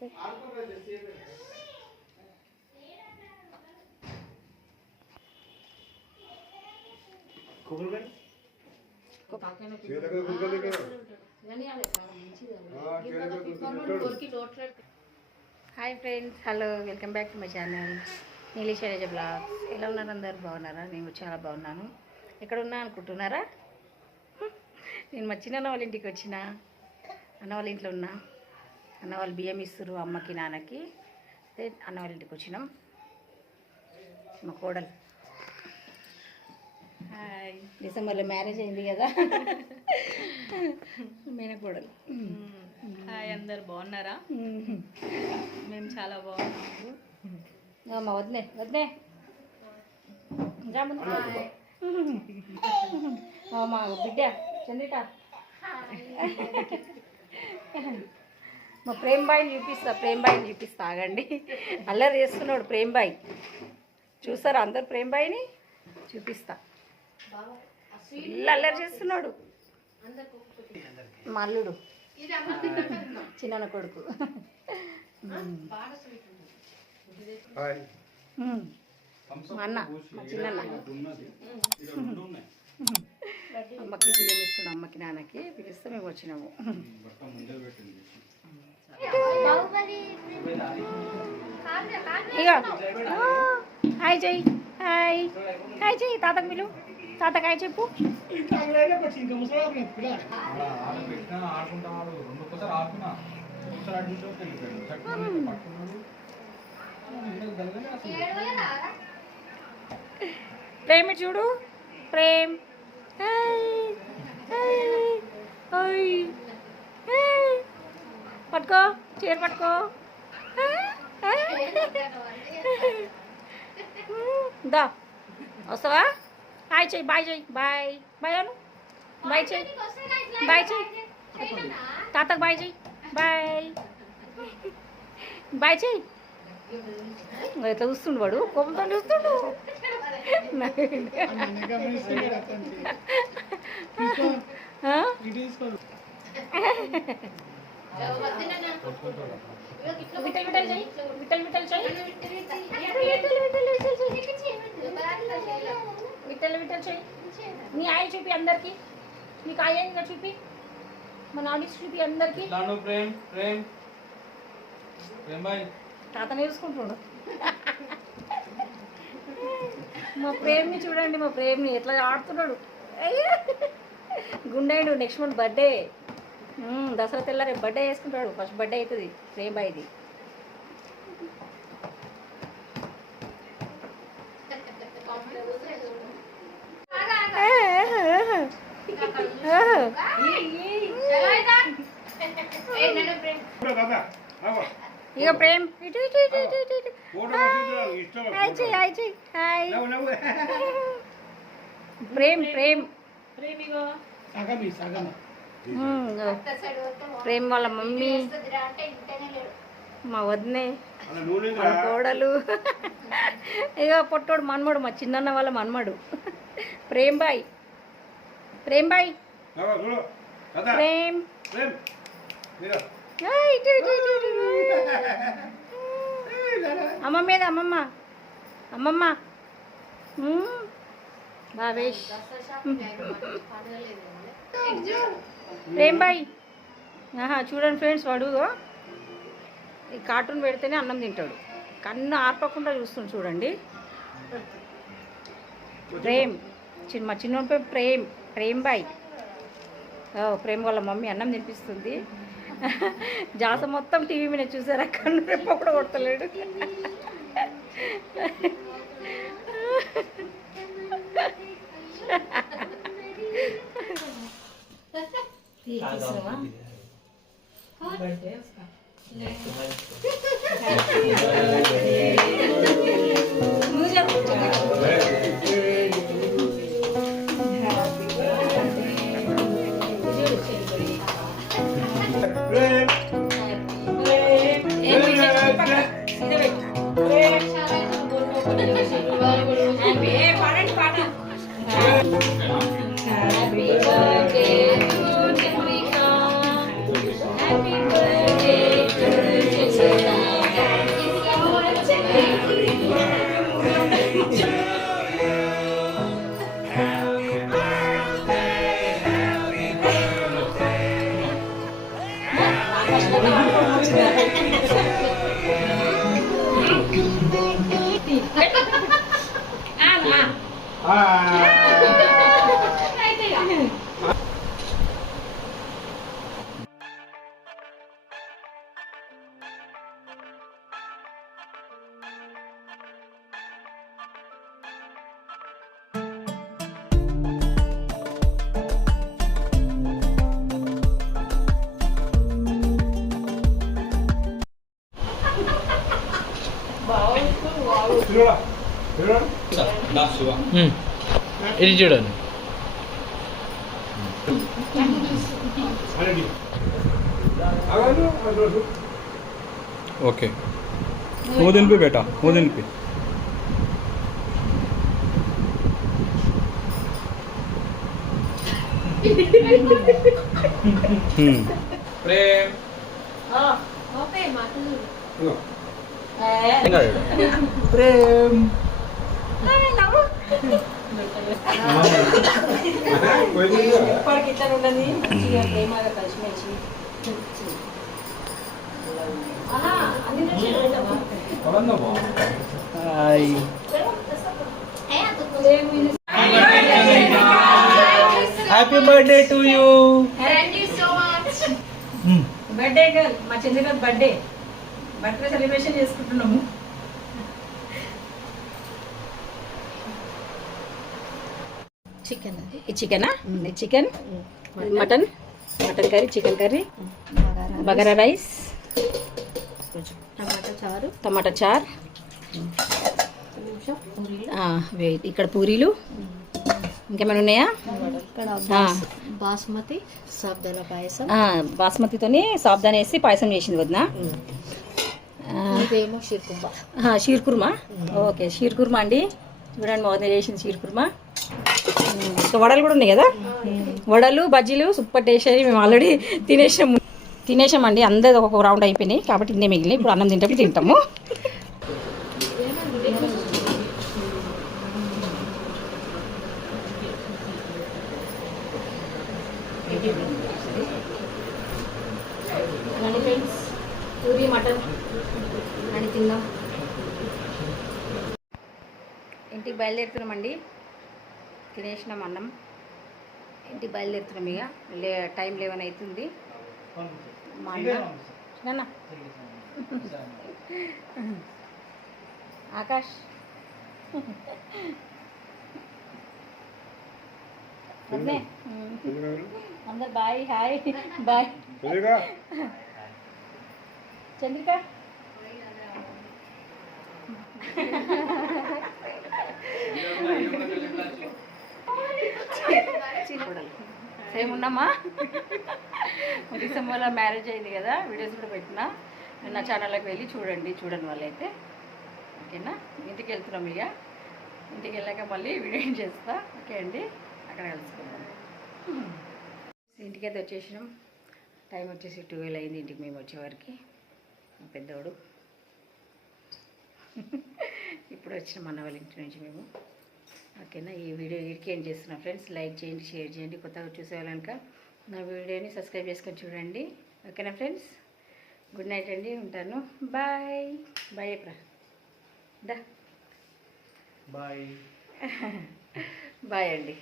చేస్తే. Hi friends, hello, welcome back to my channel నీలి Shailaja blogs. ఎలా ఉన్నారు అందరు? బాగున్నారా? నేను చాలా బాగున్నాను. ఎక్కడ ఉన్నా అనుకుంటున్నారా? నేను మా చిన్న వాళ్ళ ఇంటికి వచ్చిన. అన్న వాళ్ళ ఇంట్లో ఉన్నా. అన్న వాళ్ళు బియ్యం ఇస్తారు అమ్మకి నాన్నకి. అదే అన్న వాళ్ళ ఇంటికి వచ్చినాం. మా కోడలు డిసెంబర్లో మ్యారేజ్ అయింది కదా, మేనకోడలు. హాయ్, అందరు బాగున్నారా? మేము చాలా బాగున్నాము. అమ్మ వద్దే వద్దే మా బిడ్డ చంద్రిక. మా ప్రేమ్ బాయ్ని చూపిస్తా ఆగండి. అల్లరి చేస్తున్నాడు ప్రేమ్ బాయ్. చూస్తారా అందరు? ప్రేమ్ బాయ్ని చూపిస్తా. ఇల్లు అల్లరి చేస్తున్నాడు. మా అల్లుడు, చిన్న కొడుకు. మా అన్న, మా చిన్న అమ్మకి బియ్యం ఇస్తున్నాం. అమ్మకి నాన్నకి పిలిస్తే మేము వచ్చినాము. ఇక హాయ్ చెయ్యి, హాయ్ హాయ్ చెయ్యి. తాతకు పిలు, తాతకు హాయ్ చెప్పు. ప్రేమ్ చూడు, ప్రేమ్. పట్టుకో, చీర పట్టుకో. దా వస్తావా? హాయ్ చెయ్యి, బాయ్ చెయ్యి, బాయ్ బాయ్ అను. బాయ్ చెయ్యి, బాయ్ చెయ్యి. తాతకు బాయ్ చెయ్యి, బాయ్ బాయ్ చెయ్యి. ఎట్లా చూస్తుండు వాడు? కోపంతో చూస్తుండు. విటల్ విటల్ చెయ్యి, విటల్ విటల్ చెయ్యి, విటల్ విటల్ చెయ్యి. నీ ఆయిల్ చూపి అందరికి. నీకు ఆయిల్ చూపి, మన ఆడిస్ చూపి అందరికి. తాతనే చూసుకుంటున్నాడు. మా ప్రేమ్ని చూడండి, మా ప్రేమ్ని ఎట్లా ఆడుతున్నాడు. గుండెడు. నెక్స్ట్ మంత్ బర్త్డే, దసరా తెల్ల రేపు బర్త్డే చేసుకుంటాడు. ఫస్ట్ బర్త్డే అవుతుంది ప్రేమ్ బాయ్ది. ఇక ప్రేమ్ ఇటు ఇటు ఇటు ఇటు ఇటు ఇటు. హాయ్ చెయ్యి, హాయ్ చెయ్యి, హాయ్. ప్రేమ్ ప్రేమ్ ప్రేమ్ వాళ్ళ మమ్మీ, మా వదినే, మా కోడలు. ఇక పొట్టోడు మన్మడు, మా చిన్నన్న వాళ్ళ మన్మడు. Prem bye, Prem bye, Prem. ఇటు ఇటు ఇటు ఇటు. అమ్మ మీద అమ్మమ్మ, అమ్మమ్మ. బావేష్. ప్రేమ్ బాయ్. చూడండి ఫ్రెండ్స్, వాడు ఈ కార్టూన్ పెడితేనే అన్నం తింటాడు. కన్ను ఆర్పకుండా చూస్తుంది చూడండి. ప్రేమ్ మా చిన్న ప్రేమ్, ప్రేమ్ బాయ్. ప్రేమ్ వాళ్ళ మమ్మీ అన్నం తినిపిస్తుంది. జాస మొత్తం టీవీ మీద చూసారా? కన్ను రెప్ప కూడా కొడతలేడు. Happy birthday to you. ఇది చూడండి. ఓకే वो दिन पे बेटा वो दिन पे प्रेम प्रेम ఎప్పటికి ఇట్లా ఉండని మంచిగా ప్రేమగా కలిసిమెలిసి happy birthday to you. Birthday girl మా చంద్రిక బర్త్డే సెలబ్రేషన్ చేసుకుంటున్నాము. చికెన్ చికెనా chicken mutton curry chicken curry bagara rice టమాటా చారు ఇక్కడ పూరీలు ఇంకేమైనా ఉన్నాయా? బాస్మతి సాబ్దాల పాయసం, బాస్మతితోని సాబ్దాని వేసి పాయసం చేసింది వదిన. ఇదేమో షీర్కుర్మా. షీర్ కుర్మా. ఓకే షీర్ కుర్మా అండి. చూడండి మా వదిన చేసింది షీర్ కుర్మా. ఇంకా వడలు కూడా ఉన్నాయి కదా, వడలు బజ్జీలు సూపర్ టేస్ట్ అయ్యి మేము ఆల్రెడీ తినేసామండి. అందరూ ఒక్కొక్క రౌండ్ అయిపోయినాయి కాబట్టి ఇన్నే మిగిలినాయి. ఇప్పుడు అన్నం తింటప్పుడు తింటాము. ఫ్రెండ్స్ పూరి మటన్ అని తిందాం. ఇంటికి బయలుదేరుతున్నామండి. తినేసినాం అన్నం, ఇంటికి బయలుదేరుతున్నాం. ఇక టైం 11 అవుతుంది. మా అన్న ఆకాష్ అన్నే అందరు bye hi bye. Chandrika same ఉన్నామా? డిసెంబర్లో మ్యారేజ్ అయింది కదా, వీడియోస్ కూడా పెట్టినా. నా ఛానల్లోకి వెళ్ళి చూడండి వాళ్ళైతే. ఓకేనా? ఇంటికి వెళ్తున్నాం. ఇక ఇంటికి వెళ్ళాక మళ్ళీ వీడియో చేస్తా. ఓకే అండి, అక్కడ కలుసుకుందాం. ఇంటికైతే వచ్చేసినాం. టైం వచ్చేసి 12 అయింది ఇంటికి మేము వచ్చేవారికి. పెద్దోడు ఇప్పుడు వచ్చినాం అన్న వాళ్ళ ఇంటి నుంచి మేము. ఓకేనా? ఈ వీడియో వీడికి ఏం చేస్తున్నాం ఫ్రెండ్స్. లైక్ చేయండి, షేర్ చేయండి. కొత్తగా చూసేవాళ్ళక నా వీడియోని సబ్స్క్రైబ్ చేసుకొని చూడండి. ఓకేనా ఫ్రెండ్స్? గుడ్ నైట్ అండి, ఉంటాను. Bye bye. ఎప్పుడా బాయ్ బాయ్ అండి.